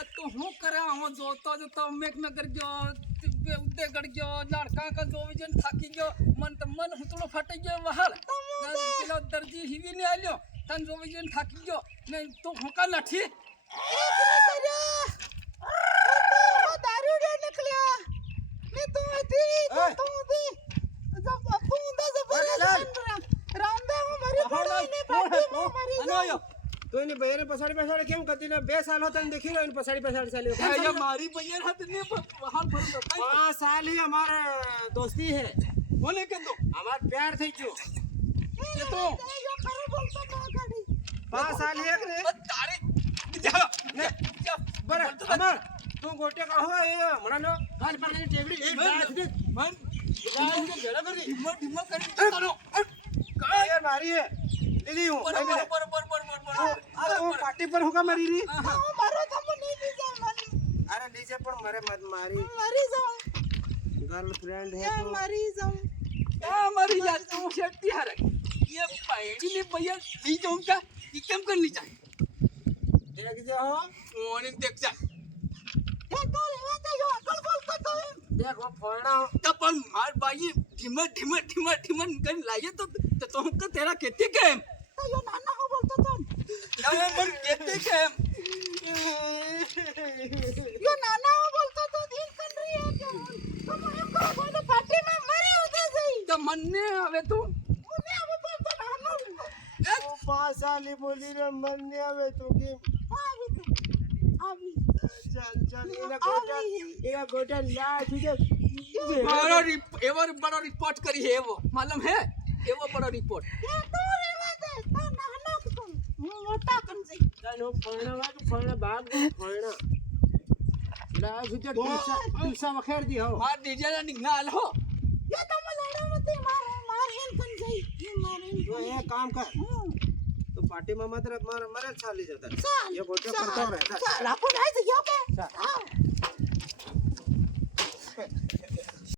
या तो हूँ करे हम जोता जोता मेघनगर गयो उदयगढ़ गयो लाड़का का जो विजन थाकी गयो मन तो मन हुतड़ो फटे गयो वहाल किलो दर्जी हिवी नहीं आलियो तन जो विजन थाकी गयो ने तो होका लाठी दारू डे निकलिया ने तू थी तू थी जब तू दा जब रामदेव मरी पड़ो ने पाटी में मरी અનોયો તો એને બહેરે પછાડી કેમ કરતી ને 2 સાલ હોતા ને દેખી લો એને પછાડી ચાલ્યો ये मारी भैया हाथ ने वहाल फरतो 5 साल ही हमारे दोस्ती है बोले के तो हमार प्यार થઈ ગયો ये तो यो खरे बोलतो ना गाड़ी 5 साल एक रे तारे जा जा बर हमार તું ગોટે કા હો એ હમણાનો કાલ પાણી ટેબડી એક ગાય દે मन ગાય કે જડા કરી ढिम्मा ढिम्मा कर करो એ મારી હે લીલી હું बर અરે હું પાટી પર હોકા મારી રી હું મારો તમ નહીં દીજા મને અરે નીચે પણ મારે મત મારી મરી જાઉં गर्लफ्रेंड है या तो मरी जाऊं हमारी याद तो शक्ति हार ये पैड़ी ने भैया ली जाऊंगा ये कम करनी चाहिए देख जाओ मोने देख जा ये तो लेवा तो यो अकल बोलतो तो देख वो फोड़ा तपन मार भाई ढिम्मा ढिम्मा ढिम्मा ढिम्मा कर लाये तो हमको तेरा कहते के तो यो नाना हो बोलतो तो ना मन कहते के यो नाना हो बोलतो तो दिन कन रही है क्या तो मैं को बोले पार्टी में मरे उधर गई तो मन ने आवे तू उन्हें अब बोलतो नाना वो 5 साल ही बोली रे मन ने आवे तो के अभी चल एना गोटा ला ठीक है बड़ा रिपोर्ट करी है वो मालूम है ये वो बड़ा रिपोर्ट ये तो लेवा दे तो नाना को मोटा कन सही तनो फोड़ा वा तो फोड़ा बाग फोड़ा ला सुते तुसा वखेर दी हो मार डीजे ना निकाल हो ये तो मलाड़ा मत मार हेन कन सही ये मार तो ये काम कर तो पार्टी में मत मरे चाली जाता साल ये गोटे करता रहता साल आपको नहीं तो यो के